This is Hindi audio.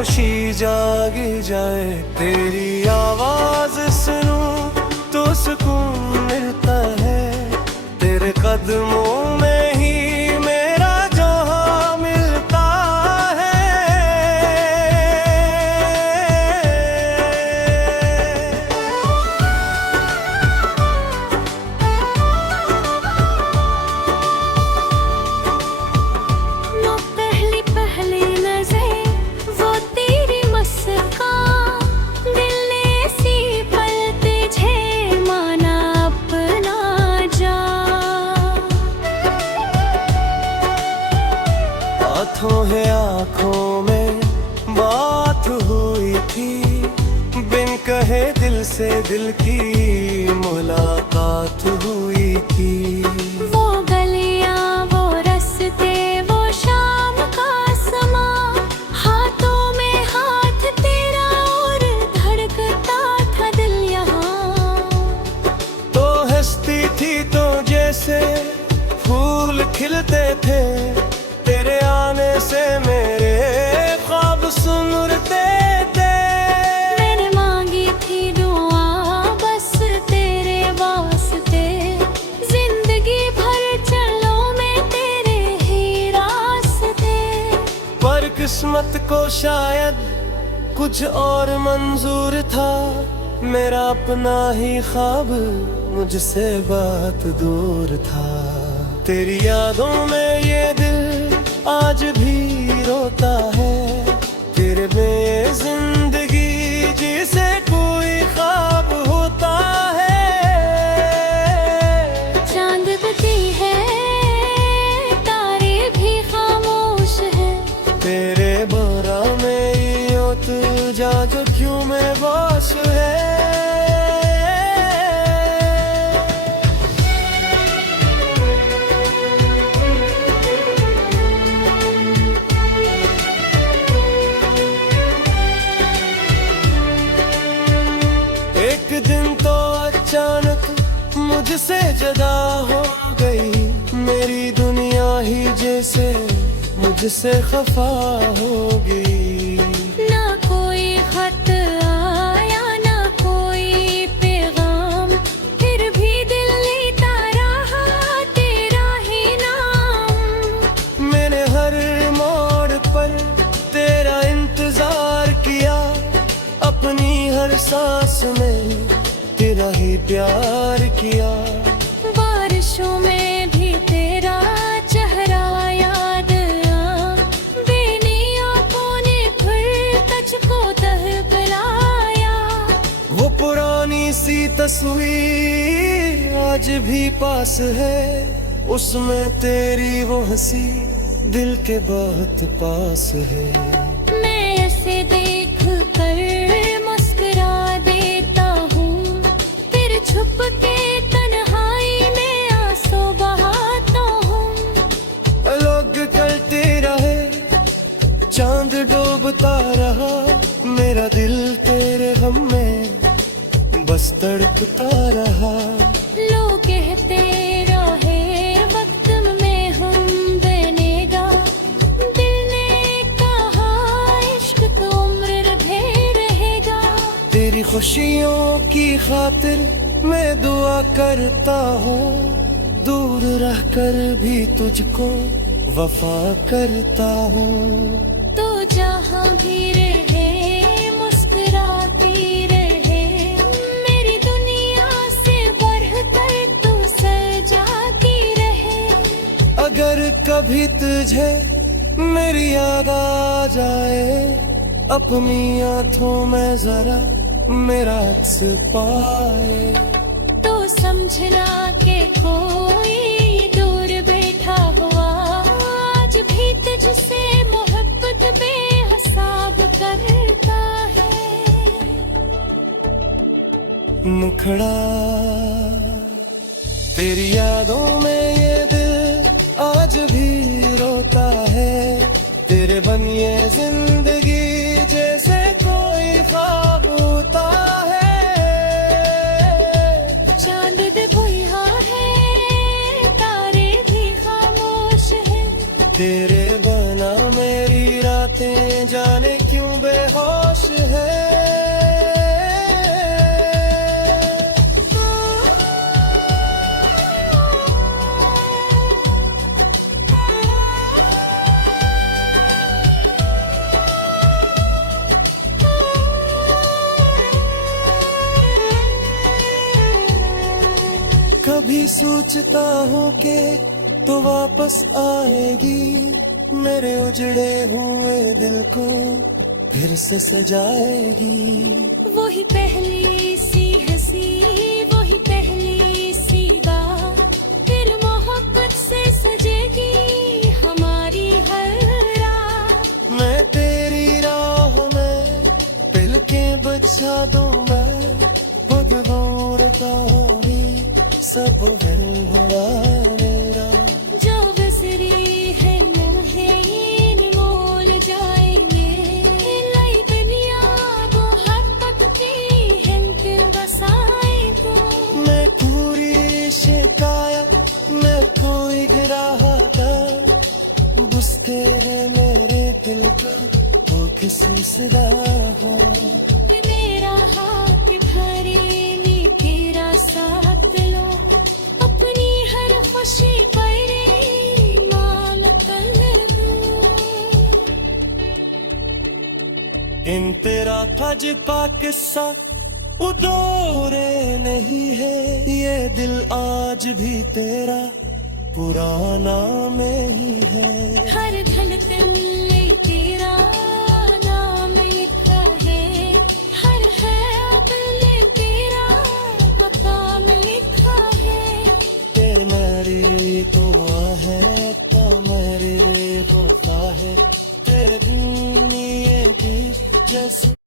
खुशी जाग जाए। तेरी आवाज सुनूं तो सुकून मिलता है, तेरे कदमों में ही मेरा जहां मिलता है। वो पहली पहली नजर, वो तेरी मुस्कान, दिल ने सी पल तुझे माना अपना जान। बातों है आँखों में बात हुई थी, बिन कहे दिल से दिल की मुलाकात हुई थी। वो गलियां, वो रास्ते, वो शाम का समा, हाथों में हाथ तेरा और धड़कता था दिल यहाँ। तो हंसती थी तो जैसे फूल खिलते थे, तेरे आने से मेरे ख्वाब सुनते थे। मैंने मांगी थी दुआ बस तेरे वास्ते, जिंदगी भर चलो मैं तेरे ही रास्ते। पर किस्मत को शायद कुछ और मंजूर था, मेरा अपना ही ख्वाब मुझसे बात दूर था। तेरी यादों में ये दिल आज भी रोता है, तेरे में जिंदगी जिसे कोई ख्वाब होता है। चांद बती है, तारे भी खामोश है, तेरे बारा में यो तू जा जो क्यों मैं बास है। एक दिन तो अचानक मुझसे जुदा हो गई, मेरी दुनिया ही जैसे मुझसे खफा हो गई। ना कोई खत आया, ना कोई पैगाम, फिर भी दिल लेता रहा तेरा ही नाम। मैंने हर मोड़ पर तेरा इंतजार किया, अपनी हर सांस में तेरा ही प्यार किया। बारिशों में भी तेरा चेहरा याद आया, बेनी आंखों ने फिर तुझको तहलाया। वो पुरानी सी तस्वीर आज भी पास है, उसमें तेरी वो हंसी दिल के बहुत पास है। मैं ऐसे देख कर मुस्कुरा देता हूँ, फिर छुप के तन्हाई में आंसू बहाता हूँ। लोग चलते रहे, चांद डूबता रहा, मेरा दिल तेरे गम में बस तड़पता रहा। लोग कहते रहे वक्त में हम बनेगा, दिल ने कहा इश्क तो उम्र भर रहेगा। तेरी खुशियों की खातिर मैं दुआ करता हूँ, दूर रहकर भी तुझको वफा करता हूँ। तो जहाँ भी रहे मुस्कुराती रहे, मेरी दुनिया से बढ़कर तू सजाती रहे। अगर कभी तुझे मेरी याद आ जाए, अपनी आंखों में जरा मेरा अक्स पाए, तो समझना के कोई दूर बैठा हुआ आज भी तुझसे मोहब्बत बेहिसाब करता है। मुखड़ा तेरी यादों में ये दिल आज भी रोता है, तेरे बनिए जिंदगी जैसे कोई ख्वाब होता है। चांद भी बुझा है, तारे भी खामोश है, तेरे बना मेरी रातें जाने क्यों भी सोचता हूँ कि तो वापस आएगी, मेरे उजड़े हुए दिल को फिर से सजाएगी। वही पहली सी हंसी, वही पहली सी बात, फिर मोहब्बत से सजेगी हमारी हर रात। मैं तेरी राह में दिल के बचा दूंगा, खुद गौरता भी सब है हुआ मेरा। जो बसरी है लम्हे मोल जाएंगे, नई दुनिया को हद तक की हिंद बसाए को। मैं पूरी शिकायत मैं कोई गिरा था, बस तेरे मेरे दिल का वो किसी सदा है। मेरा हाथ धरेगी तेरा साथ लो, अपनी हर खुशी पर माल कर दूं। इन तेरा फज का किस्सा उदोरे नहीं है, ये दिल आज भी तेरा पुराना में ही है। हर धड़कन